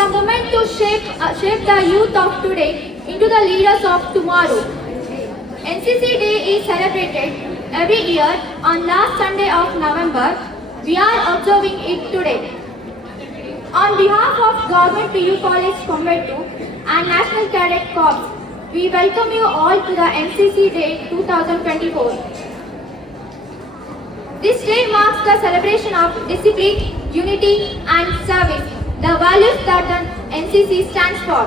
a moment to shape the youth of today into the leaders of tomorrow. NCC Day is celebrated every year on last Sunday of November. We are observing it today. On behalf of Government PU College Coimbatore and National Cadet Corps, we welcome you all to the NCC Day 2024. This day marks the celebration of discipline, unity and service, the values that the NCC stands for.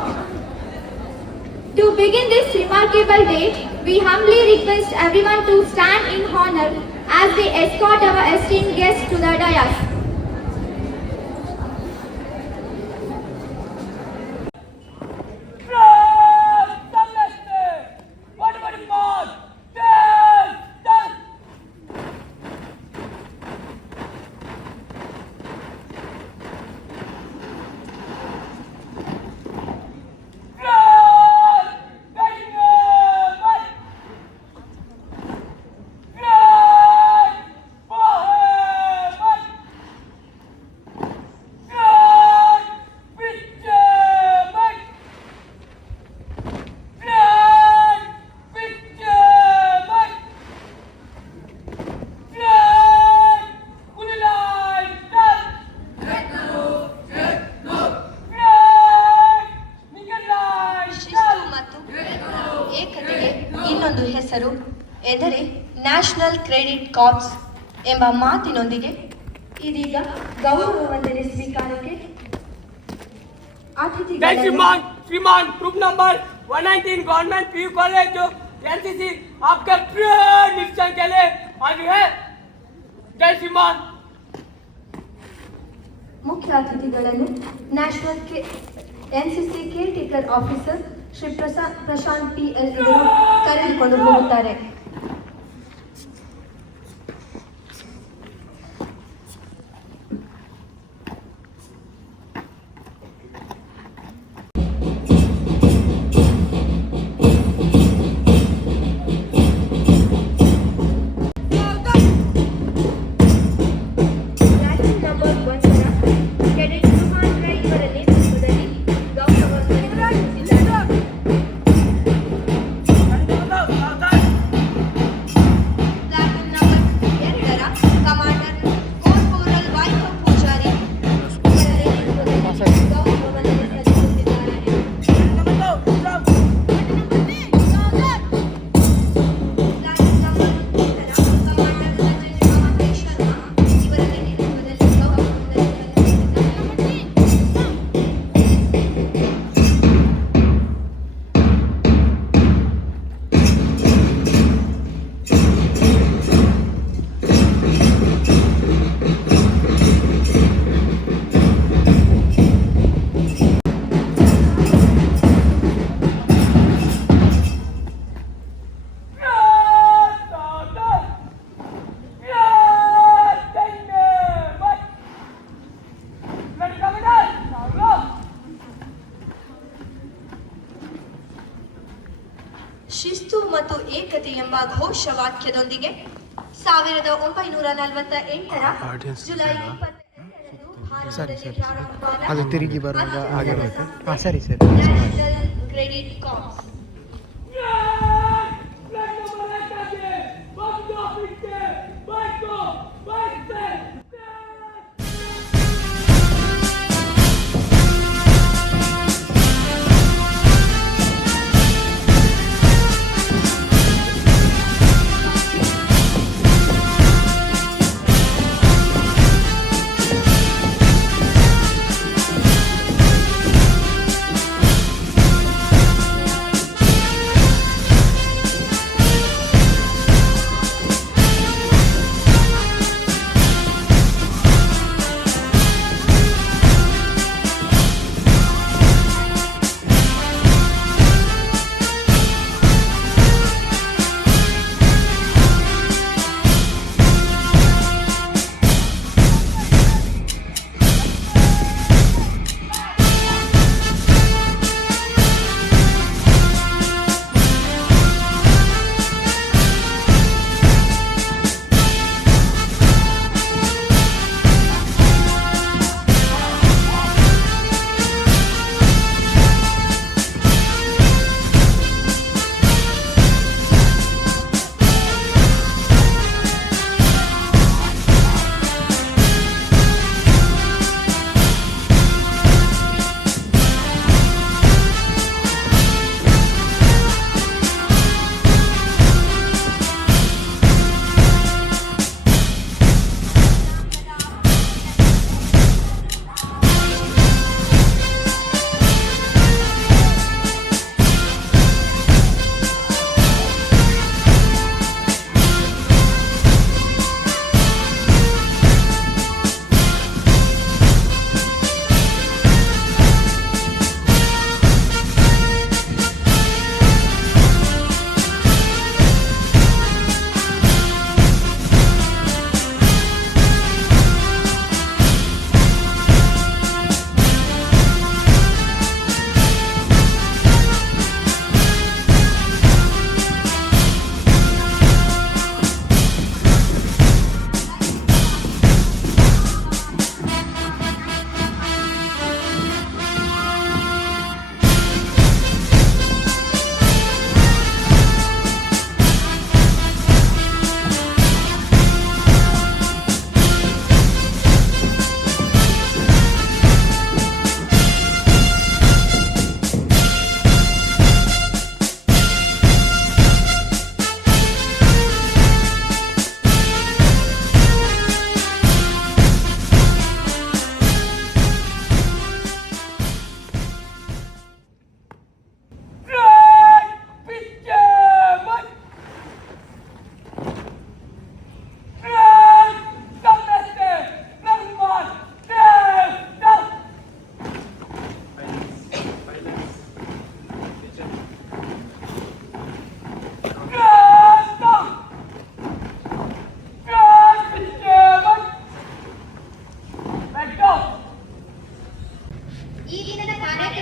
To begin this remarkable day, we humbly request everyone to stand in honor as we escort our esteemed guests to the dais. ಇನ್ನೊಂದು ಹೆಸರು ಎಂದರೆ national credit corps ಎಂಬ ಮಾತಿನೊಂದಿಗೆ ಇದೀಗ ಗೌರವ ವಂದನೆ ಸ್ವೀಕಾರಕ್ಕೆ श्रीमान group number 119 government PU college जो एनसीसी आपके प्रिय निरीक्षण के लिए आगे है। जय श्रीमान। ಮುಖ್ಯ ಅತಿಥಿಗಳನ್ನು national NCC caretaker officer Shri Prashant PL ಕರೆದುಕೊಂಡು ಹೋಗುತ್ತಾರೆ. ಶಿಸ್ತು ಮತ್ತು ಏಕತೆ ಎಂಬ ಘೋಷವಾಕ್ಯದೊಂದಿಗೆ 1948ರ ಜುಲೈ 22ರಂದು ಅದು ತಿರುಗಿ ಬರುವಾಗ ಆಗಿರುತ್ತೆ. ಸರಿ ನ್ಯಾಷನಲ್ ಕ್ರೆಡಿಟ್ ಕಾರ್ಪ್ಸ್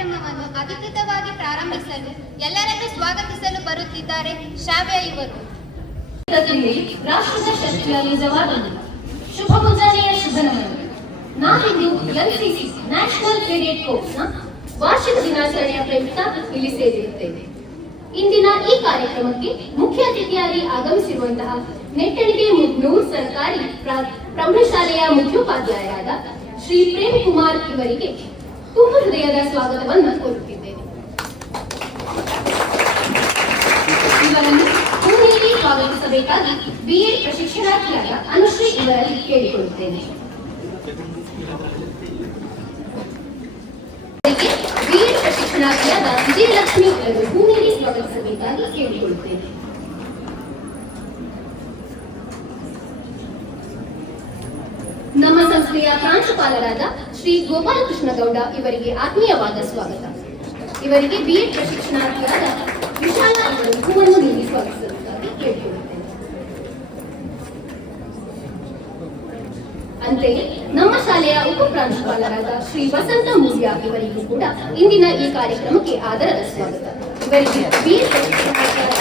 ಕಾರ್ಯಕ್ರಮವನ್ನು ಅಧಿಕೃತವಾಗಿ ಪ್ರಾರಂಭಿಸಲು ಎಲ್ಲರನ್ನೂ ಸ್ವಾಗತಿಸಲು ಬರುತ್ತಿದ್ದಾರೆ ಶಾವ್ಯ ಇವರು. ರಾಷ್ಟ್ರದ ಶಕ್ತಿಯ ನಿಜವಾದದ್ದು. ಶುಭ ಮುಂಜಾನೆಯ ಶುಭ ನಮನ. ನಾವಿಂದು ಎನ್ಸಿಸಿ ನ್ಯಾಷನಲ್ ಕೆಡೆಟ್ ಕೋರ್ಸ್ನ ವಾರ್ಷಿಕ ದಿನಾಚರಣೆಯ ಪ್ರಯುಕ್ತ ಇಲ್ಲಿ ಸೇರಿರುತ್ತೇವೆ. ಇಂದಿನ ಈ ಕಾರ್ಯಕ್ರಮಕ್ಕೆ ಮುಖ್ಯ ಅತಿಥಿಯಾಗಿ ಆಗಮಿಸಿರುವಂತಹ ನೆಟ್ಟಣಿಗೆ ಮುಗ್ನೂರ್ ಸರ್ಕಾರಿ ಪ್ರೌಢಶಾಲೆಯ ಮುಖ್ಯೋಪಾಧ್ಯಾಯರಾದ ಶ್ರೀ ಪ್ರೇಮ್ ಕುಮಾರ್ ಇವರಿಗೆ ತುಂಬ ಹೃದಯದ ಸ್ವಾಗತವನ್ನು ಕೋರುತ್ತಿದ್ದೇನೆ. ಇವರನ್ನು ಹೂನೀಡಿ ಸ್ವಾಗತಿಸಬೇಕಾಗಿ ಬಿಎಡ್ ಪ್ರಶಿಕ್ಷಣಾರ್ಥಿಯಾದ ಅನುಶ್ರೀ ಇವರಲ್ಲಿ ಕೇಳಿಕೊಳ್ಳುತ್ತೇನೆ. ಬಿಎಡ್ ಪ್ರಶಿಕ್ಷಣಾರ್ಥಿಯಾದ ವಿಜಯಲಕ್ಷ್ಮಿ ಇವರನ್ನು ಹೂನೀಡಿ ಸ್ವಾಗತಿಸಬೇಕಾಗಿ ಕೇಳಿಕೊಳ್ಳುತ್ತೇನೆ. ನಮ್ಮ ಸಂಸ್ಥೆಯ ಪ್ರಾಂಶುಪಾಲರಾದ ಶ್ರೀ ಗೋಪಾಲಕೃಷ್ಣ ಗೌಡ ಇವರಿಗೆ ಆತ್ಮೀಯವಾದ ಸ್ವಾಗತ. ಇವರಿಗೆ ಬಿಎಡ್ ಪ್ರಶಿಕ್ಷಣಾರ್ಥಿಯಾದ ವಿಶಾಲ ಅವರು ಹೂವನ್ನು ನೀಡಿ ಸ್ವಾಗತಿಸುವುದಾಗಿ ಕೇಳಿಕೊಳ್ಳುತ್ತೇನೆ. ಅಂತೆಯೇ ನಮ್ಮ ಶಾಲೆಯ ಉಪ ಪ್ರಾಂಶುಪಾಲರಾದ ಶ್ರೀ ವಸಂತ ಮೂಲ್ಯ ಇವರಿಗೂ ಕೂಡ ಇಂದಿನ ಈ ಕಾರ್ಯಕ್ರಮಕ್ಕೆ ಆದರದ ಸ್ವಾಗತ. ಇವರಿಗೆ ಬಿಎಡ್ ಪ್ರಶಿಕ್ಷಣಾರ್ಥಿಯಾದ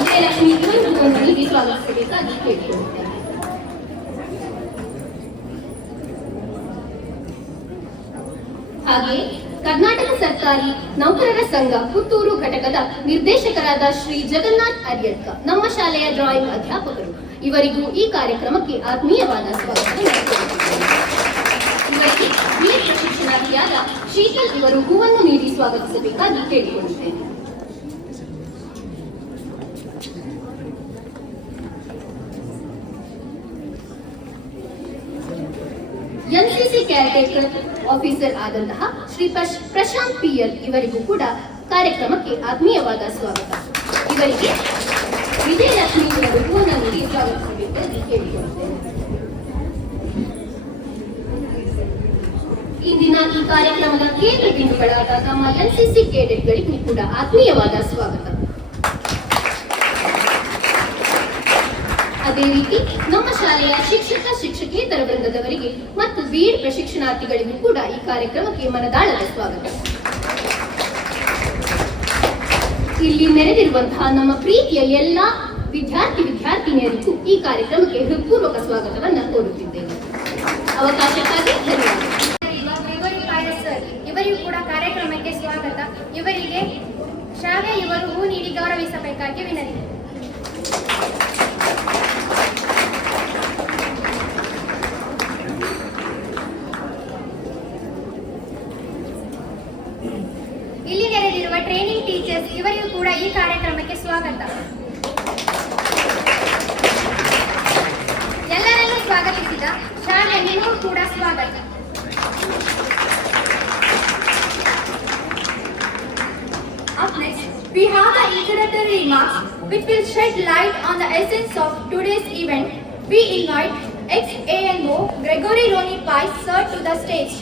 ವಿಜಯಲಕ್ಷ್ಮಿ ಇವರು ಹೂವನ್ನು ನೀಡಿ ಸ್ವಾಗತಿಸಬೇಕಾಗಿ ಕೇಳಿಕೊಳ್ಳುತ್ತೇನೆ. ಹಾಗೆಯೇ ಕರ್ನಾಟಕ ಸರ್ಕಾರಿ ನೌಕರರ ಸಂಘ ಪುತ್ತೂರು ಘಟಕದ ನಿರ್ದೇಶಕರಾದ ಶ್ರೀ ಜಗನ್ನಾಥ್ ಅರ್ಯತ್ಕ ನಮ್ಮ ಶಾಲೆಯ ಡ್ರಾಯಿಂಗ್ ಅಧ್ಯಾಪಕರು ಇವರಿಗೂ ಈ ಕಾರ್ಯಕ್ರಮಕ್ಕೆ ಆತ್ಮೀಯವಾದ ಸ್ವಾಗತ. ಇವರಿಗೆ ಬಿಎಡ್ ಪ್ರಶಿಕ್ಷಣಾರ್ಥಿಯಾದ ಶೀತಲ್ ಇವರು ಹೂವನ್ನು ನೀಡಿ ಸ್ವಾಗತಿಸಬೇಕಾಗಿ ಕೇಳಿಕೊಳ್ಳುತ್ತೇನೆ. ಎನ್ಸಿಸಿ ಕ್ಯಾಡೆಟ್ ಆಫೀಸರ್ ಆದಂತಹ ಶ್ರೀ ಪ್ರಶಾಂತ್ ಪಿಎಲ್ ಇವರಿಗೂ ಕೂಡ ಕಾರ್ಯಕ್ರಮಕ್ಕೆ ಆತ್ಮೀಯವಾದ ಸ್ವಾಗತ. ಇವರಿಗೆ ವಿಜಯಲಕ್ಷ್ಮಿ ಇವರು ಹೂವನ್ನು ನೀಡಿ ಸ್ವಾಗತಿಸಬೇಕಾಗಿ ಕೇಳಿಕೊಳ್ಳುತ್ತೇನೆ. ಇಂದಿನ ಈ ಕಾರ್ಯಕ್ರಮದ ಕೇಂದ್ರ ಬಿಂದುಗಳಾದ ನಮ್ಮ ಎನ್ಸಿಸಿ ಕೆಡೆಟ್ಗಳಿಗೂ ಕೂಡ ಆತ್ಮೀಯವಾದ ಸ್ವಾಗತ. ಅದೇ ರೀತಿ ನಮ್ಮ ಶಾಲೆಯ ಶಿಕ್ಷಕ ಶಿಕ್ಷಕೇತರ ವೃಂದದವರಿಗೆ ಮತ್ತು ಬಿಎಡ್ ಪ್ರಶಿಕ್ಷಣಾರ್ಥಿಗಳಿಗೂ ಕೂಡ ಈ ಕಾರ್ಯಕ್ರಮಕ್ಕೆ ಮನದಾಳದ ಸ್ವಾಗತ. ಇಲ್ಲಿ ನೆರೆದಿರುವಂತಹ ನಮ್ಮ ಪ್ರೀತಿಯ ಎಲ್ಲ ವಿದ್ಯಾರ್ಥಿನಿಯರಿಗೂ ಈ ಕಾರ್ಯಕ್ರಮಕ್ಕೆ ಹೃತ್ಪೂರ್ವಕ ಸ್ವಾಗತವನ್ನು ಕೋರುತ್ತಿದ್ದೇನೆ. ಅವಕಾಶಕ್ಕಾಗಿ ಧನ್ಯವಾದ. ಇವರಿಗೂ ಕೂಡ ಕಾರ್ಯಕ್ರಮಕ್ಕೆ ಸ್ವಾಗತ. ಇವರಿಗೆ ಶಾಲೆ ಇವರು ಹೂ ನೀಡಿ ಗೌರವಿಸಬೇಕಾಗಿ ವಿನಂತಿ. ಇಲ್ಲಿ ನೆರೆದಿರುವ ಟ್ರೈನಿಂಗ್ ಟೀಚರ್ಸ್ ಇವರಿಗೂ ಕೂಡ ಈ ಕಾರ್ಯಕ್ರಮಕ್ಕೆ ಸ್ವಾಗತ. ಎಲ್ಲರನ್ನೂ ಸ್ವಾಗತಿಸಿದ ಶಾಲೆ ನಿಮಗೂ ಕೂಡ ಸ್ವಾಗತ. Up next, we have the introductory remarks which will shed light on the essence of today's event. We invite ex-ANO Gregory Roni Pai sir to the stage.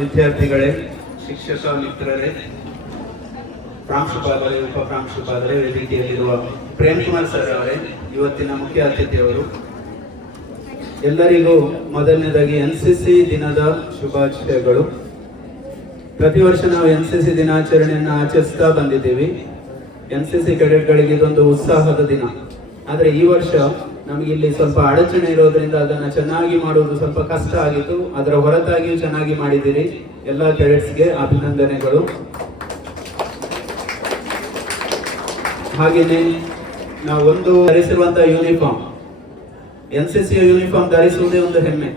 ವಿದ್ಯಾರ್ಥಿಗಳೇ, ಶಿಕ್ಷಕ ಮಿತ್ರರೇ, ಪ್ರಾಂಶುಪಾಲರೇ, ಉಪ ಪ್ರಾಂಶುಪಾಲರೇ, ವೇದಿಕೆಯಲ್ಲಿರುವ ಪ್ರೇಮ್ ಕುಮಾರ್ ಸರ್ ಅವರೇ, ಇವತ್ತಿನ ಮುಖ್ಯ ಅತಿಥಿಯವರು, ಎಲ್ಲರಿಗೂ ಮೊದಲನೇದಾಗಿ ಎನ್ಸಿಸಿ ದಿನದ ಶುಭಾಶಯಗಳು. ಪ್ರತಿ ವರ್ಷ ನಾವು ಎನ್ಸಿಸಿ ದಿನಾಚರಣೆಯನ್ನು ಆಚರಿಸ್ತಾ ಬಂದಿದ್ದೀವಿ. ಎನ್ಸಿಸಿ ಕೆಡೆಟ್ಗಳಿಗೆ ಇದೊಂದು ಉತ್ಸಾಹದ ದಿನ. ಆದರೆ ಈ ವರ್ಷ ನಮಗೆ ಇಲ್ಲಿ ಸ್ವಲ್ಪ ಅಡಚಣೆ ಇರೋದ್ರಿಂದ ಅದನ್ನು ಚೆನ್ನಾಗಿ ಮಾಡುವುದು ಸ್ವಲ್ಪ ಕಷ್ಟ ಆಗಿತ್ತು. ಅದರ ಹೊರತಾಗಿಯೂ ಚೆನ್ನಾಗಿ ಮಾಡಿದ್ದೀರಿ. ಎಲ್ಲ ಕೆಡೆಟ್ಸ್ಗೆ ಅಭಿನಂದನೆಗಳು. ಹಾಗೆಯೇ ನಾವು ಒಂದು ಧರಿಸಿರುವಂತಹ ಯೂನಿಫಾರ್ಮ್, ಎನ್ಸಿಸಿಯ ಯೂನಿಫಾರ್ಮ್ ಧರಿಸುವುದೇ ಒಂದು ಹೆಮ್ಮೆ.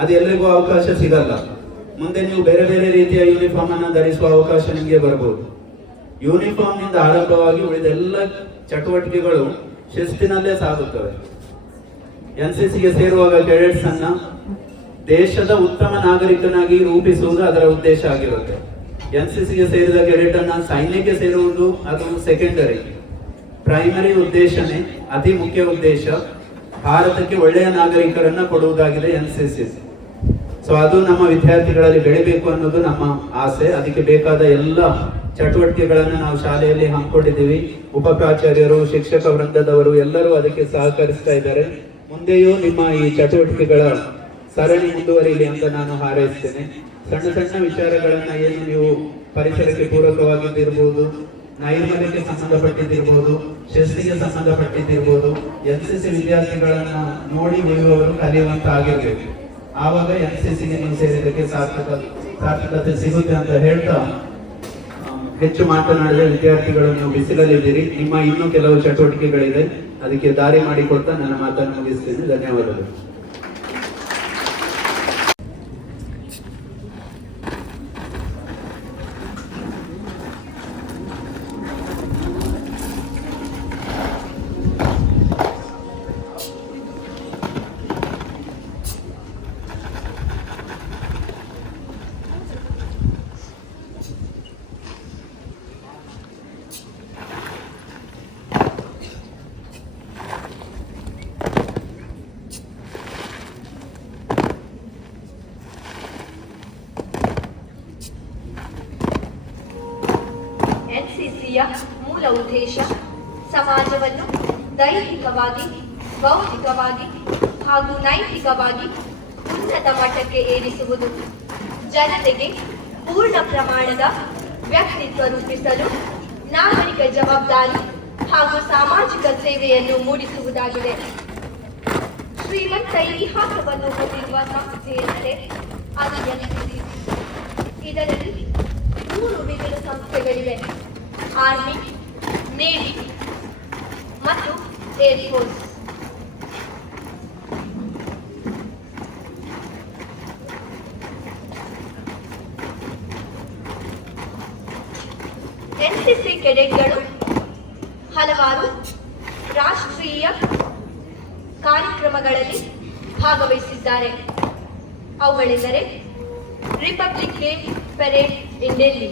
ಅದು ಎಲ್ಲರಿಗೂ ಅವಕಾಶ ಸಿಗಲ್ಲ. ಮುಂದೆ ನೀವು ಬೇರೆ ಬೇರೆ ರೀತಿಯ ಯೂನಿಫಾರ್ಮ್ ಅನ್ನು ಧರಿಸುವ ಅವಕಾಶ ನಿಮಗೆ ಬರಬಹುದು. ಯೂನಿಫಾರ್ಮ್ ನಿಂದ ಆರಂಭವಾಗಿ ಉಳಿದ ಎಲ್ಲ ಚಟುವಟಿಕೆಗಳು ಶಿಸ್ತಿನಲ್ಲೇ ಸಾಗುತ್ತವೆ. ಎನ್ಸಿಸಿಗೆ ಸೇರುವಾಗ ಕೆಡೆಟ್ಸ್ ಅನ್ನ ದೇಶದ ಉತ್ತಮ ನಾಗರಿಕನಾಗಿ ರೂಪಿಸುವುದು ಅದರ ಉದ್ದೇಶ ಆಗಿರುತ್ತೆ. ಎನ್ಸಿಸಿಗೆ ಸೇರಿದ ಕೆಡೆಟ್ ಅನ್ನ ಸೈನ್ಯಕ್ಕೆ ಸೇರುವುದು ಅದು ಸೆಕೆಂಡರಿ. ಪ್ರೈಮರಿ ಉದ್ದೇಶನೇ, ಅತಿ ಮುಖ್ಯ ಉದ್ದೇಶ ಭಾರತಕ್ಕೆ ಒಳ್ಳೆಯ ನಾಗರಿಕರನ್ನ ಕೊಡುವುದಾಗಿದೆ ಎನ್ಸಿಸಿ. ಸೊ ಅದು ನಮ್ಮ ವಿದ್ಯಾರ್ಥಿಗಳಲ್ಲಿ ಬೆಳಿಬೇಕು ಅನ್ನೋದು ನಮ್ಮ ಆಸೆ. ಅದಕ್ಕೆ ಬೇಕಾದ ಎಲ್ಲ ಚಟುವಟಿಕೆಗಳನ್ನು ನಾವು ಶಾಲೆಯಲ್ಲಿ ಹಮ್ಮಿಕೊಂಡಿದ್ದೀವಿ. ಉಪ ಪ್ರಾಚಾರ್ಯರು, ಶಿಕ್ಷಕ ವೃಂದದವರು ಎಲ್ಲರೂ ಅದಕ್ಕೆ ಸಹಕರಿಸ್ತಾ ಇದ್ದಾರೆ. ಮುಂದೆಯೂ ನಿಮ್ಮ ಈ ಚಟುವಟಿಕೆಗಳ ಸರಣಿ ಮುಂದುವರಿಯಲಿ ಅಂತ ನಾನು ಹಾರೈಸ್ತೇನೆ. ಸಣ್ಣ ಸಣ್ಣ ವಿಚಾರಗಳನ್ನ ಏನು ನೀವು ಪರಿಸರಕ್ಕೆ ಪೂರಕವಾಗಿದ್ದಿರ್ಬೋದು, ನೈರ್ಮಲ್ಯಕ್ಕೆ ಸಂಬಂಧಪಟ್ಟಿದ್ದಿರ್ಬೋದು, ಶಿಸ್ತಿಗೆ ಸಂಬಂಧಪಟ್ಟಿದ್ದಿರ್ಬೋದು, NCC ವಿದ್ಯಾರ್ಥಿಗಳನ್ನ ನೋಡಿ ನೀವುವರು ಕಲಿಯುವಂತ ಆಗಿರ್ಬೇಕು. ಆವಾಗ NCCಗೆ ನೀವು ಸೇರಿದಕ್ಕೆ ಸಾರ್ಥಕತೆ ಸಿಗುತ್ತೆ ಅಂತ ಹೇಳ್ತಾ, ಹೆಚ್ಚು ಮಾತನಾಡಿದ ವಿದ್ಯಾರ್ಥಿಗಳು ನೀವು ಬಿಸಿಲಲ್ಲಿದ್ದೀರಿ, ನಿಮ್ಮ ಇನ್ನೂ ಕೆಲವು ಚಟುವಟಿಕೆಗಳಿದೆ, ಅದಕ್ಕೆ ದಾರಿ ಮಾಡಿಕೊಡ್ತಾ ನನ್ನ ಮಾತನ್ನು ಮುಗಿಸ್ತೇನೆ. ಧನ್ಯವಾದಗಳು. NCCಯ ಮೂಲ ಉದ್ದೇಶ ಸಮಾಜವನ್ನು ದೈಹಿಕವಾಗಿ, ಬೌದ್ಧಿಕವಾಗಿ ಹಾಗೂ ನೈತಿಕವಾಗಿ ಉನ್ನತ ಮಟ್ಟಕ್ಕೆ ಏರಿಸುವುದು, ಜನತೆಗೆ ಪೂರ್ಣ ಪ್ರಮಾಣದ ವ್ಯಕ್ತಿತ್ವ ರೂಪಿಸಲು ನಾಗರಿಕ ಜವಾಬ್ದಾರಿ ಹಾಗೂ ಸಾಮಾಜಿಕ ಸೇವೆಯನ್ನು ಮೂಡಿಸುವುದಾಗಿದೆ. ಶ್ರೀಮಂತ ಇತಿಹಾಸವನ್ನು ಹೊಂದಿರುವ ಸಂಸ್ಥೆ ಎಂದರೆ ಅದು NCC. ಇದರಲ್ಲಿ 3 ವಿವಿಧ ಸಂಸ್ಥೆಗಳಿವೆ: ಆರ್ಮಿ, ನೇವಿ ಮತ್ತು ಏರ್ ಫೋರ್ಸ್. NCC ಕೆಡೆಟ್ಗಳು ಹಲವಾರು ರಾಷ್ಟ್ರೀಯ ಕಾರ್ಯಕ್ರಮಗಳಲ್ಲಿ ಭಾಗವಹಿಸಿದ್ದಾರೆ. ಅವುಗಳೆಂದರೆ ರಿಪಬ್ಲಿಕ್ ಡೇ ಪರೇಡ್ ಇನ್ ಡೆಲ್ಲಿ,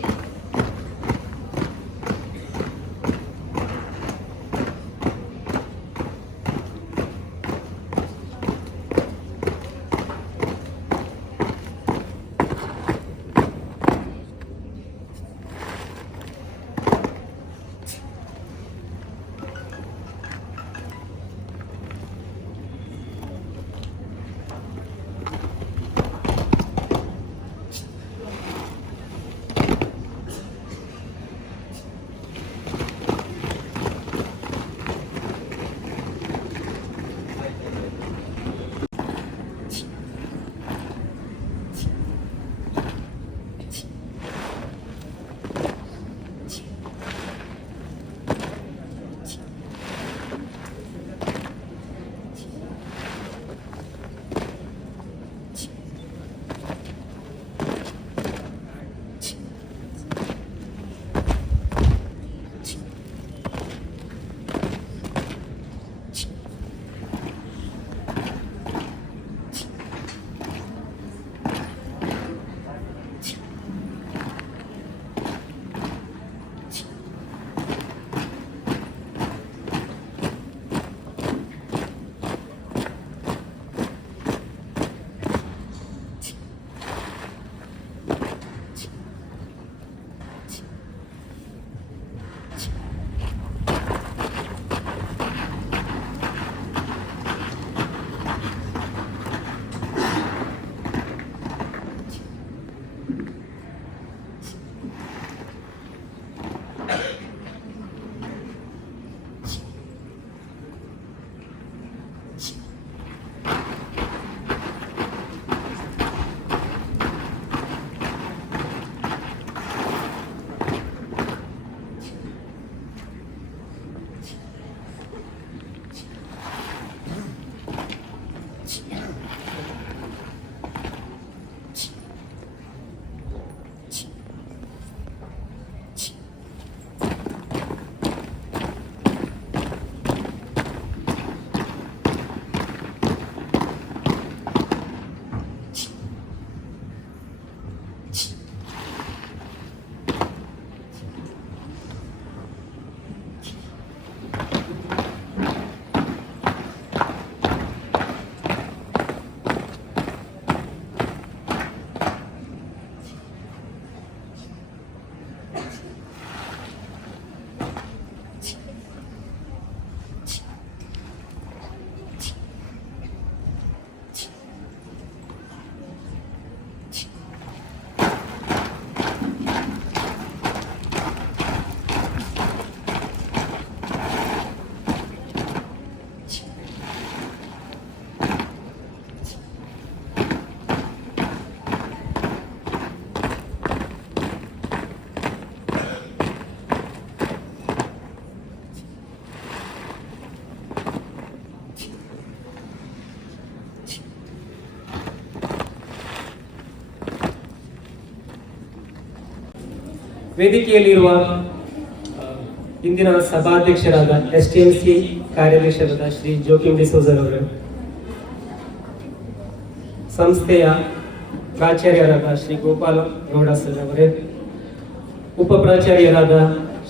ವೇದಿಕೆಯಲ್ಲಿರುವ ಇಂದಿನ ಸಭಾಧ್ಯಕ್ಷರಾದ STMC ಕಾರ್ಯಾಧ್ಯಕ್ಷರಾದ ಶ್ರೀ ಜೋಕಿಮ್ ಡಿಸೋಜರ್ ಅವರು, ಸಂಸ್ಥೆಯ ಪ್ರಾಚಾರ್ಯರಾದ ಶ್ರೀ ಗೋಪಾಲ ಗೌಡ ಸರ್ ಅವರೇ, ಉಪ ಪ್ರಾಚಾರ್ಯರಾದ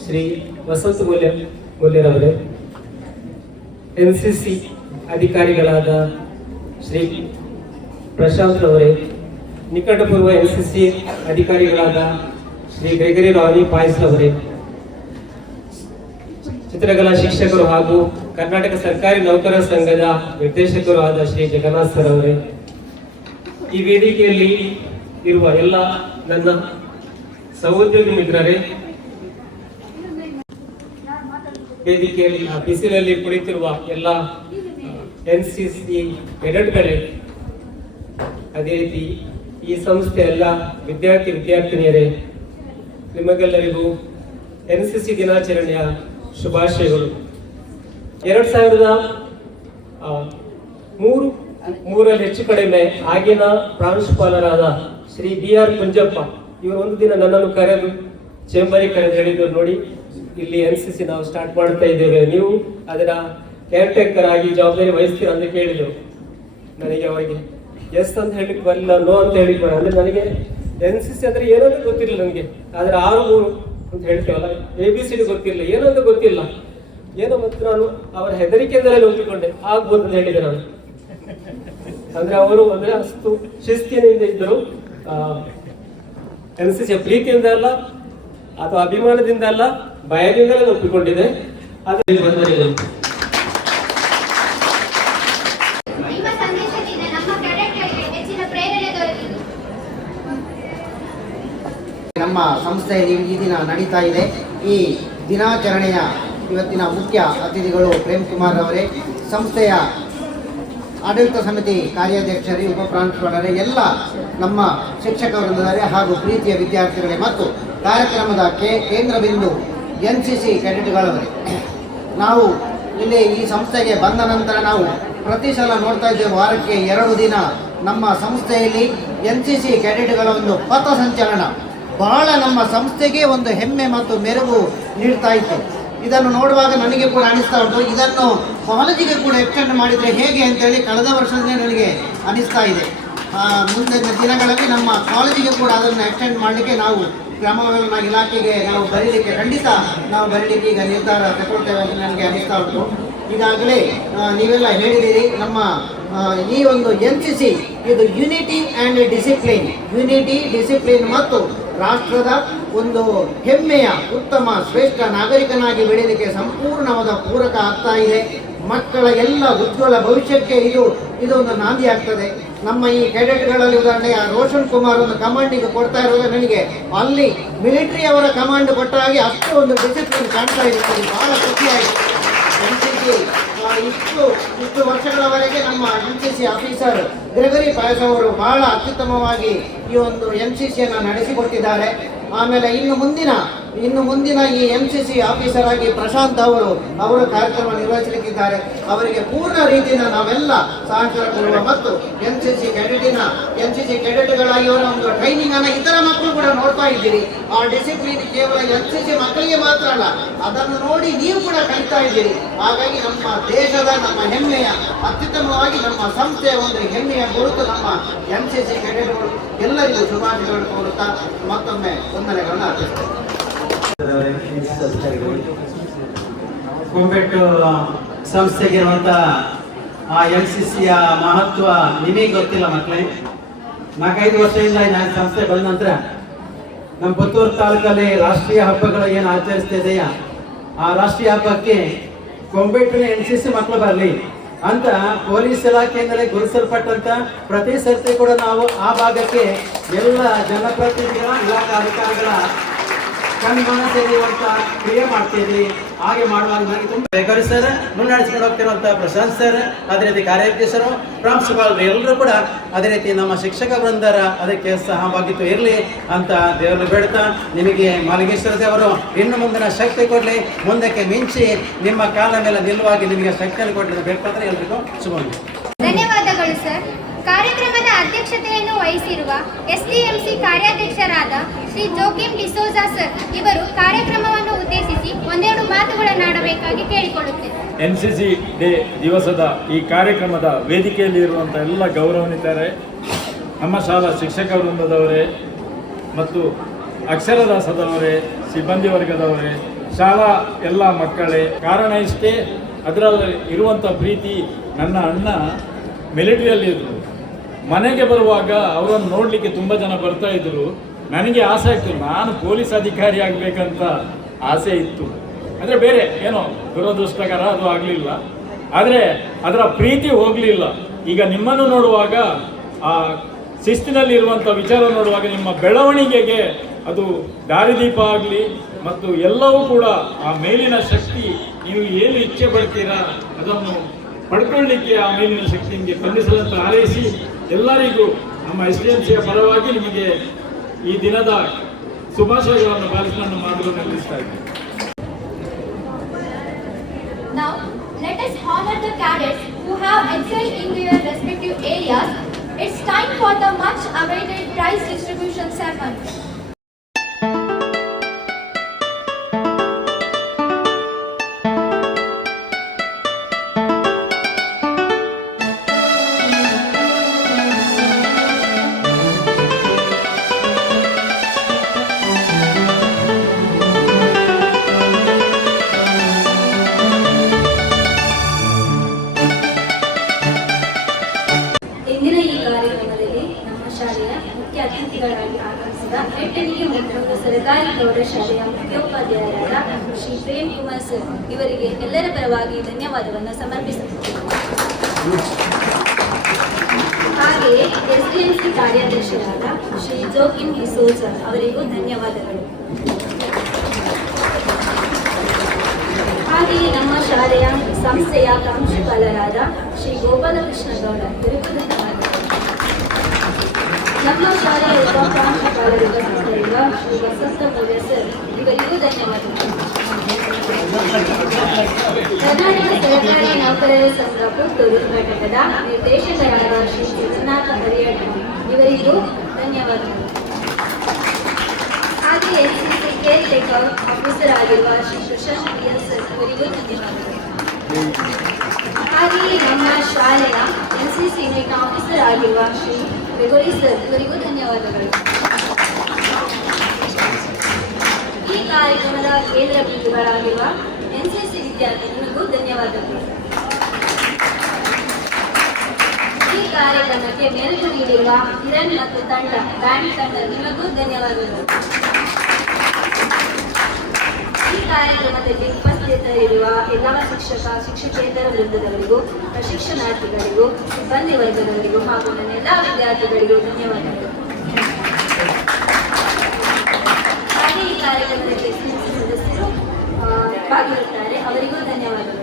ಶ್ರೀ ವಸಂತ ಮೂಲ್ಯರವರೇ, NCC ಅಧಿಕಾರಿಗಳಾದ ಶ್ರೀ ಪ್ರಶಾಂತ್ ರವರೇ, ನಿಕಟಪೂರ್ವ NCC ಅಧಿಕಾರಿಗಳಾದ ಶ್ರೀ ಗ್ರೆಗರಿ ರಾನಿ ಪಾಯ್ಸ್ ಅವರೇ, ಚಿತ್ರಕಲಾ ಶಿಕ್ಷಕರು ಹಾಗೂ ಕರ್ನಾಟಕ ಸರ್ಕಾರಿ ನೌಕರರ ಸಂಘದ ನಿರ್ದೇಶಕರು ಆದ ಶ್ರೀ ಜಗನ್ನಾಥ್ ಸರ್ ಅವರೇ, ಈ ವೇದಿಕೆಯಲ್ಲಿ ಇರುವ ಎಲ್ಲ ನನ್ನ ಸಹೋದ್ಯೋಗಿ ಮಿತ್ರರೇ, ವೇದಿಕೆಯಲ್ಲಿ ಬಿಸಿಲಲ್ಲಿ ಕುಳಿತಿರುವ ಎಲ್ಲ NCC ಕೆಡೆಟ್ಗಳೇ, ಅದೇ ರೀತಿ ಈ ಸಂಸ್ಥೆ ಎಲ್ಲ ವಿದ್ಯಾರ್ಥಿನಿಯರೇ, ನಿಮಗೆಲ್ಲರಿಗೂ NCC ದಿನಾಚರಣೆಯ ಶುಭಾಶಯಗಳು. 2003 ಹೆಚ್ಚು ಕಡಿಮೆ ಆಗಿನ ಪ್ರಾಂಶುಪಾಲರಾದ ಶ್ರೀ BR ಕುಂಜಪ್ಪ ಇವರು ಒಂದು ದಿನ ನನ್ನನ್ನು ಕರೆದು ಚೇಂಬರಿಗೆ ಕರೆದು ಹೇಳಿದ್ರು, ನೋಡಿ ಇಲ್ಲಿ NCC ನಾವು ಸ್ಟಾರ್ಟ್ ಮಾಡ್ತಾ ಇದ್ದೇವೆ, ನೀವು ಅದರ ಕೇರ್ ಟೇಕರ್ ಆಗಿ ಜವಾಬ್ದಾರಿ ವಹಿಸ್ತೀರ ಅಂತ ಕೇಳಿದರು. ನನಗೆ ಅವರಿಗೆ ಎಸ್ ಅಂತ ಹೇಳಿಕ್ ಬರಲಿಲ್ಲ, ನೋ ಅಂತ ಹೇಳಿಕ್ ಬರಲ್ಲ. ಅಂದ್ರೆ ನನಗೆ NCC ಅಂದ್ರೆ ಏನಂತ ಗೊತ್ತಿರಲಿಲ್ಲ ನನಗೆ. ಆದ್ರೆ 6 ಅಂತ ಹೇಳ್ತೇವಲ್ಲ, ABCD ಗೊತ್ತಿರಲಿಲ್ಲ, ಏನಂತ ಗೊತ್ತಿಲ್ಲ. ಏನೋ ಮತ್ತು ನಾನು ಅವರ ಹೆದರಿಕೆಯಿಂದಲೇ ಒಪ್ಪಿಕೊಂಡೆ, ಆಗ್ಬೋದು ಅಂತ ಹೇಳಿದೆ ನಾನು. ಅಂದ್ರೆ ಅವರು ಅಂದ್ರೆ ಅಷ್ಟು ಶಿಸ್ತಿನಿಂದ ಇದ್ದರು. NCC ಪ್ರೀತಿಯಿಂದ ಅಲ್ಲ ಅಥವಾ ಅಭಿಮಾನದಿಂದ ಅಲ್ಲ, ಭಯದಿಂದಲೇ ಒಪ್ಪಿಕೊಂಡಿದೆ. ಅದೇ ನಿಮ್ಮ ಸಂದೇಶದಿಂದ ನಮ್ಮ ಕೆಡೆಟ್ಗಳಿಗೆ ಹೆಚ್ಚಿನ ಪ್ರೇರಣೆ ದೊರೆತಿದೆ. ನಮ್ಮ ಸಂಸ್ಥೆಯಲ್ಲಿ ಈ ದಿನ ನಡೀತಾ ಇದೆ. ಈ ದಿನಾಚರಣೆಯ ಇವತ್ತಿನ ಮುಖ್ಯ ಅತಿಥಿಗಳು ಪ್ರೇಮ್ ಕುಮಾರ್ ಅವರೇ, ಸಂಸ್ಥೆಯ ಆಡಳಿತ ಸಮಿತಿ ಕಾರ್ಯಾಧ್ಯಕ್ಷರೇ, ಉಪ ಪ್ರಾಂಶುಪಾಲರೇ, ಎಲ್ಲ ನಮ್ಮ ಶಿಕ್ಷಕ ವೃಂದರೇ ಹಾಗೂ ಪ್ರೀತಿಯ ವಿದ್ಯಾರ್ಥಿಗಳೇ ಮತ್ತು ಕಾರ್ಯಕ್ರಮದ ಕೇಂದ್ರ ಬಿಂದು NCC ಕೆಡೆಟ್ಗಳವರೇ, ನಾವು ಇಲ್ಲಿ ಈ ಸಂಸ್ಥೆಗೆ ಬಂದ ನಂತರ ನಾವು ಪ್ರತಿ ಸಲ ನೋಡ್ತಾ ಇದ್ದೇವೆ, ವಾರಕ್ಕೆ 2 ದಿನ ನಮ್ಮ ಸಂಸ್ಥೆಯಲ್ಲಿ NCC ಕೆಡೆಟ್ಗಳ ಒಂದು ಪಥಸಂಚಲನ ಬಹಳ ನಮ್ಮ ಸಂಸ್ಥೆಗೆ ಒಂದು ಹೆಮ್ಮೆ ಮತ್ತು ಮೆರುಗು ನೀಡ್ತಾ ಇತ್ತು. ಇದನ್ನು ನೋಡುವಾಗ ನನಗೆ ಕೂಡ ಅನಿಸ್ತಾ ಉಂಟು, ಇದನ್ನು ಕಾಲೇಜಿಗೆ ಕೂಡ ಎಕ್ಸ್ಟೆಂಡ್ ಮಾಡಿದರೆ ಹೇಗೆ ಅಂತೇಳಿ ಕಳೆದ ವರ್ಷದಿಂದ ನನಗೆ ಅನಿಸ್ತಾ ಇದೆ. ಮುಂದಿನ ದಿನಗಳಲ್ಲಿ ನಮ್ಮ ಕಾಲೇಜಿಗೆ ಕೂಡ ಅದನ್ನು ಎಕ್ಸ್ಟೆಂಡ್ ಮಾಡಲಿಕ್ಕೆ ನಾವು ಕ್ರಮವನ್ನು ಇಲಾಖೆಗೆ ನಾವು ಖಂಡಿತ ನಾವು ಬರೀಲಿಕ್ಕೆ ಈಗ ನಿರ್ಧಾರ ತಗೊಳ್ತೇವೆ ಅಂತ ನನಗೆ ಅನಿಸ್ತಾ ಉಂಟು. ಈಗಾಗಲೇ ನೀವೆಲ್ಲ ಹೇಳಿದ್ದೀರಿ, ನಮ್ಮ ಈ ಒಂದು NCC ಇದು ಯುನಿಟಿ ಆ್ಯಂಡ್ ಡಿಸಿಪ್ಲಿನ್ ಮತ್ತು ರಾಷ್ಟ್ರದ ಒಂದು ಹೆಮ್ಮೆಯ ಉತ್ತಮ ಶ್ರೇಷ್ಠ ನಾಗರಿಕನಾಗಿ ಬೆಳೆಯಲಿಕ್ಕೆ ಸಂಪೂರ್ಣವಾದ ಪೂರಕ ಆಗ್ತಾ ಇದೆ. ಮಕ್ಕಳ ಎಲ್ಲ ಉಜ್ವಲ ಭವಿಷ್ಯಕ್ಕೆ ಇದೊಂದು ನಾಂದಿ ಆಗ್ತದೆ. ನಮ್ಮ ಈ ಕೆಡೆಟ್ಗಳಲ್ಲಿ ಉದಾಹರಣೆಗೆ ರೋಷನ್ ಕುಮಾರ್ ಒಂದು ಕಮಾಂಡಿಗೆ ಕೊಡ್ತಾ ಇರುವಾಗ ನನಗೆ ಅಲ್ಲಿ ಮಿಲಿಟರಿ ಅವರ ಕಮಾಂಡ್ ಕೊಟ್ಟ ಹಾಗೆ ಅಷ್ಟು ಒಂದು ಡಿಸಿಪ್ಲಿನ್ ಕಾಣ್ತಾ ಇದೆ. ಬಹಳ ಖುಷಿಯಾಗಿದೆ. NCC ಇಷ್ಟು ವರ್ಷಗಳವರೆಗೆ ನಮ್ಮ NCC ಆಫೀಸರ್ ಗ್ರೆಗರಿ ಪಾಯ್ಸ್ ಅವರು ಬಹಳ ಅತ್ಯುತ್ತಮವಾಗಿ ಈ ಒಂದು NCCಯನ್ನು ನಡೆಸಿಕೊಟ್ಟಿದ್ದಾರೆ. ಆಮೇಲೆ ಇನ್ನು ಮುಂದಿನ ಈ NCC ಆಫೀಸರ್ ಆಗಿ ಪ್ರಶಾಂತ್ ಅವರು ಕಾರ್ಯಕ್ರಮ ನಿರ್ವಹಿಸಲಿಕ್ಕಿದ್ದಾರೆ. ಅವರಿಗೆ ಪೂರ್ಣ ರೀತಿಯಿಂದ ನಾವೆಲ್ಲ ಸಹಕಾರ ಕೊಡುವ ಮತ್ತು NCC ಕೆಡೆಟ್ಗಳಾಗಿ ಅವರ ಒಂದು ಟ್ರೈನಿಂಗ್ ಅನ್ನು ಇತರ ಮಕ್ಕಳು ಕೂಡ ನೋಡ್ತಾ ಇದ್ದೀರಿ. ಆ ಡಿಸಿಪ್ಲಿನ್ ಕೇವಲ NCC ಮಕ್ಕಳಿಗೆ ಮಾತ್ರ ಅಲ್ಲ, ಅದನ್ನು ನೋಡಿ ನೀವು ಕೂಡ ಕಲಿತಾ ಇದ್ದೀರಿ. ಹಾಗಾಗಿ ನಮ್ಮ ದೇಶದ ನಮ್ಮ ಹೆಮ್ಮೆಯ ಅತ್ಯುತ್ತಮವಾಗಿ ನಮ್ಮ ಸಂಸ್ಥೆಯ ಒಂದು ಹೆಮ್ಮೆಯ ಗುರುತು ನಮ್ಮ NCC ಕೆಡೆಟ್ಗಳು. ಎಲ್ಲರಿಗೂ ಶುಭಾಶಯಗಳನ್ನು ಕೋರುತ್ತಾ ಮತ್ತೊಮ್ಮೆ ವಂದನೆಗಳನ್ನು ಅರ್ಪಿಸ್ತೇವೆ. ಕೊಂಬೆಟ್ಟು ಸಂಸ್ಥೆಗೆ ಇರುವಂಥ ಆ NCCಯ ಮಹತ್ವ ನಿಮಗೆ ಗೊತ್ತಿಲ್ಲ ಮಕ್ಕಳೇ. 4-5 ವರ್ಷದಿಂದ ನಾನು ಸಂಸ್ಥೆ ಬಂದ ನಂತರ ನಮ್ಮ ಪುತ್ತೂರು ತಾಲೂಕಲ್ಲಿ ರಾಷ್ಟ್ರೀಯ ಹಬ್ಬಗಳು ಏನು ಆಚರಿಸ್ತಾ ಇದೆಯಾ, ಆ ರಾಷ್ಟ್ರೀಯ ಹಬ್ಬಕ್ಕೆ ಕೊಂಬೆಟ್ಟಿನ NCC ಮಕ್ಕಳು ಬರಲಿ ಅಂತ ಪೊಲೀಸ್ ಇಲಾಖೆಯಿಂದಲೇ ಗುರುತಿಸಲ್ಪಟ್ಟಂತ ಪ್ರತಿ ಸರ್ತಿ ಕೂಡ ನಾವು ಆ ಭಾಗಕ್ಕೆ ಎಲ್ಲ ಜನಪ್ರತಿನಿಧಿಗಳ ಇಲಾಖಾ ಅಧಿಕಾರಿಗಳ ಕಣ್ಮನಸೆಳೆಯುವಂತ ಕ್ರಿಯೆ ಮಾಡ್ತಿದ್ವಿ. ಹಾಗೆ ಮಾಡುವಾಗ ನನಗೆ ತುಂಬ ಬೇಕಾರಿ ಸರ್, ಮುನ್ನಡೆಸ್ಕೊಂಡು ಹೋಗ್ತಿರುವಂಥ ಪ್ರಶಾಂತ್ ಸರ್, ಅದೇ ರೀತಿ ಕಾರ್ಯಾಧ್ಯಕ್ಷರು, ಪ್ರಾಂಶುಪಾಲರು ಎಲ್ಲರೂ ಕೂಡ ಅದೇ ರೀತಿ ನಮ್ಮ ಶಿಕ್ಷಕ ವೃಂದರ ಅದಕ್ಕೆ ಸಹಭಾಗಿತ್ವ ಇರಲಿ ಅಂತ ದೇವರಲ್ಲಿ ಬೇಡ್ತಾ, ನಿಮಗೆ ಮಾಲಿಂಗೇಶ್ವರ ದೇವರು ಇನ್ನು ಮುಂದಿನ ಶಕ್ತಿ ಕೊಡಲಿ, ಮುಂದಕ್ಕೆ ಮಿಂಚಿ ನಿಮ್ಮ ಕಾಲ ಮೇಲೆ ನಿಲ್ಲುವಾಗಿ ನಿಮಗೆ ಶಕ್ತಿಯನ್ನು ಕೊಡಲಿ ಬೇಡ್ಕೊಂಡ್ರೆ ಎಲ್ರಿಗೂ ಶುಭ. ಧನ್ಯವಾದಗಳು ಸರ್. ಕಾರ್ಯಕ್ರಮದ ಅಧ್ಯಕ್ಷತೆಯನ್ನು ವಹಿಸಿರುವ ಎಸ್ಡಿಎಂಸಿ ಕಾರ್ಯಾಧ್ಯಕ್ಷರಾದ ಶ್ರೀ ಜೋಕಿಮ್ ಡಿಸೋಜಾ ಸರ್ ಇವರು ಕಾರ್ಯಕ್ರಮವನ್ನು ಉದ್ದೇಶಿಸಿ ಒಂದೆರಡು ಮಾತುಗಳನ್ನಾಡಬೇಕಾಗಿ ಕೇಳಿಕೊಳ್ಳುತ್ತೇನೆ. ಎನ್ಸಿಸಿ ಡೇ ದಿವಸದ ಈ ಕಾರ್ಯಕ್ರಮದ ವೇದಿಕೆಯಲ್ಲಿ ಇರುವಂಥ ಎಲ್ಲ ಗೌರವಾನ್ವಿತರೇ, ನಮ್ಮ ಶಾಲಾ ಶಿಕ್ಷಕ ವೃಂದದವರೇ ಮತ್ತು ಅಕ್ಷರದಾಸದವರೇ, ಸಿಬ್ಬಂದಿ ವರ್ಗದವರೇ, ಶಾಲಾ ಎಲ್ಲ ಮಕ್ಕಳೇ, ಕಾರಣ ಇಷ್ಟೇ, ಅದರಲ್ಲಿ ಇರುವಂಥ ಪ್ರೀತಿ. ನನ್ನ ಅಣ್ಣ ಮಿಲಿಟರಿಯಲ್ಲಿದ್ದರು. ಮನೆಗೆ ಬರುವಾಗ ಅವರನ್ನು ನೋಡಲಿಕ್ಕೆ ತುಂಬ ಜನ ಬರ್ತಾ ಇದ್ದರು. ನನಗೆ ಆಸೆ ಆಗ್ತಿತ್ತು, ನಾನು ಪೊಲೀಸ್ ಅಧಿಕಾರಿ ಆಗಬೇಕಂತ ಆಸೆ ಇತ್ತು. ಅಂದರೆ ಬೇರೆ ಏನೋ ದುರದೃಷ್ಟಕರ ಅದು ಆಗಲಿಲ್ಲ, ಆದರೆ ಅದರ ಪ್ರೀತಿ ಹೋಗಲಿಲ್ಲ. ಈಗ ನಿಮ್ಮನ್ನು ನೋಡುವಾಗ, ಆ ಶಿಸ್ತಿನಲ್ಲಿರುವಂಥ ವಿಚಾರ ನೋಡುವಾಗ ನಿಮ್ಮ ಬೆಳವಣಿಗೆಗೆ ಅದು ದಾರಿದೀಪ ಆಗಲಿ. ಮತ್ತು ಎಲ್ಲವೂ ಕೂಡ ಆ ಮೇಲಿನ ಶಕ್ತಿ, ನೀವು ಏನು ಇಚ್ಛೆ ಪಡ್ತೀರಾ ಅದನ್ನು ಪಡ್ಕೊಳ್ಳಿಕ್ಕೆ ಆ ಮೇಲಿನ ಶಕ್ತಿ ನಿಮಗೆ ಖಂಡಿಸದಂತ ಹಾರೈಸಿ, ಎಲ್ಲರಿಗೂ ನಮ್ಮ SDMCಯ ಪರವಾಗಿ ನಿಮಗೆ ಈ ದಿನದ ಶುಭಾಶಯಗಳನ್ನು ಪಾಲಿಸಿ ನನ್ನ ಮಾತುಗಳನ್ನು ನಿಲ್ಲಿಸ್ತಾ ಇದ್ದೀನಿ. Now, let us honor the cadets who have excelled in their respective areas. It's time for the much awaited prize distribution ceremony. ಇಂದಿನ ಈ ಕಾರ್ಯಕ್ರಮದಲ್ಲಿ ನಮ್ಮ ಶಾಲೆಯ ಮುಖ್ಯ ಅತಿಥಿಗಳಾಗಿ ಆಗಮಿಸಿದ ಹೆಟ್ಟಣಿಗೆ ಮುಖ್ಯ ಸರ್ಕಾರಿ ಪ್ರೌಢಶಾಲೆಯ ಮುಖ್ಯೋಪಾಧ್ಯಾಯರಾದ ಶ್ರೀ ಪ್ರೇಮ್ ಕುಮಾರ್ ಸರ್ ಇವರಿಗೆ ಎಲ್ಲರ ಪರವಾಗಿ ಧನ್ಯವಾದವನ್ನು ಸಮರ್ಪಿಸುತ್ತೇವೆ. ಹಾಗೆಯೇ SDMC ಕಾರ್ಯಾಧ್ಯಕ್ಷರಾದ ಶ್ರೀ ಜೋಕಿಮ್ ಡಿಸೋಜಾ ಅವರಿಗೂ ಧನ್ಯವಾದಗಳು. ಹಾಗೆಯೇ ನಮ್ಮ ಶಾಲೆಯ ಸಂಸ್ಥೆಯ ಪ್ರಾಂಶುಪಾಲರಾದ ಶ್ರೀ ಗೋಪಾಲಕೃಷ್ಣ ಗೌಡ ಇವರಿಗೂ ಧನ್ಯವಾದಗಳು. ನಮ್ಮ ಶಾಲೆಯ ಉಪ ಪ್ರಾಂಶುಪಾಲರಿರುವ ಶ್ರೀ ವಸಂತ ಭವ್ಯ ಸರ್ ಇವರಿಗೂ ಧನ್ಯವಾದಗಳು. ಕರ್ನಾಟಕ ಸರ್ಕಾರಿ ನೌಕರರ ಸಂಘ ಪುತ್ತೂರು ಘಟಕದ ನಿರ್ದೇಶಕರಾದ ಶ್ರೀ ಜಗನ್ನಾಥ ಹರಿಯಣ್ಣ ಇವರಿಗೂ ಧನ್ಯವಾದಗಳು. ಹಾಗೆಯೇ ಕೇರ್ ಟೇಕರ್ ಆಫೀಸರ್ ಆಗಿರುವ ಶ್ರೀ ಸುಶಾಂತ್ ಪ್ರಿಯಾ ಸರ್ ಇವರಿಗೂ ಧನ್ಯವಾದಗಳು. ಹಾಗೆಯೇ ನಮ್ಮ ಶಾಲೆಯ NCC ಯೂನಿಟ್ ಆಫೀಸರ್ ಆಗಿರುವ ಶ್ರೀ ಗ್ರೆಗೋರಿ ಸರ್ ಇವರಿಗೂ ಧನ್ಯವಾದಗಳು. ಈ ಕಾರ್ಯಕ್ರಮದ ಕೇಂದ್ರ ಬಿಂದುಗಳಾಗಿರುವ NCC ವಿದ್ಯಾರ್ಥಿಗಳಿಗೂ ಧನ್ಯವಾದಗಳು. ಈ ಕಾರ್ಯಕ್ರಮಕ್ಕೆ ಮೆರುಗು ನೀಡಿರುವ ಕಿರಣ್ ಮತ್ತು ತಂಡ ಬ್ಯಾಂಡ್ ತಂಡ ನಿಮಗೂ ಧನ್ಯವಾದಗಳು. ಈ ಕಾರ್ಯಕ್ರಮದಲ್ಲಿ ಉಪಸ್ಥಿತರಿರುವ ಎಲ್ಲ ಶಿಕ್ಷಕ ಶಿಕ್ಷಕೇತರ ವೃಂದದವರಿಗೂ, ಪ್ರಶಿಕ್ಷಣಾರ್ಥಿಗಳಿಗೂ, ಸಿಬ್ಬಂದಿ ವರ್ಗದವರಿಗೂ ಹಾಗೂ ನನ್ನ ಎಲ್ಲ ವಿದ್ಯಾರ್ಥಿಗಳಿಗೂ ಧನ್ಯವಾದಗಳು. ಹಾಗೆ ಈ ಕಾರ್ಯಕ್ರಮದಲ್ಲಿ ಸದಸ್ಯರು ಭಾಗಿರುತ್ತಾರೆ, ಅವರಿಗೂ ಧನ್ಯವಾದಗಳು.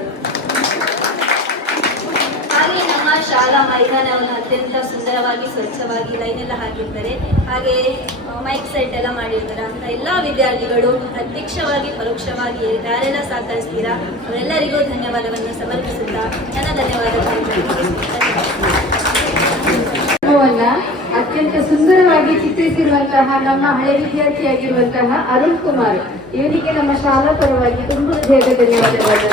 ಹಾಗೆ ನಮ್ಮ ಶಾಲಾ ಮೈದಾನವನ್ನು ಅತ್ಯಂತ ಸುಂದರವಾಗಿ ಸ್ವಚ್ಛವಾಗಿ ಲೈನ್ ಎಲ್ಲ ಹಾಕಿರ್ತಾರೆ. ಹಾಗೆ ಮೈಕ್ ಸೆಟ್ ಎಲ್ಲ ಮಾಡಿರ್ತಾರೆ. ಅಂತ ಎಲ್ಲ ವಿದ್ಯಾರ್ಥಿಗಳು ಪ್ರತ್ಯಕ್ಷವಾಗಿ ಪರೋಕ್ಷವಾಗಿ ಯಾರೆಲ್ಲ ಸಹಕರಿಸ್ತೀರಾ ಅವರೆಲ್ಲರಿಗೂ ಧನ್ಯವಾದವನ್ನು ಸಮರ್ಪಿಸುತ್ತಾ ನನ್ನ ಧನ್ಯವಾದಗಳು. ಅತ್ಯಂತ ಸುಂದರವಾಗಿ ಚಿತ್ರಿಸಿರುವಂತಹ ನಮ್ಮ ಹಳೆ ವಿದ್ಯಾರ್ಥಿಯಾಗಿರುವಂತಹ ಅರುಣ್ ಕುಮಾರ್ ಇವರಿಗೆ ನಮ್ಮ ಶಾಲಾ ಪರವಾಗಿ ತುಂಬ ಧನ್ಯವಾದಗಳು.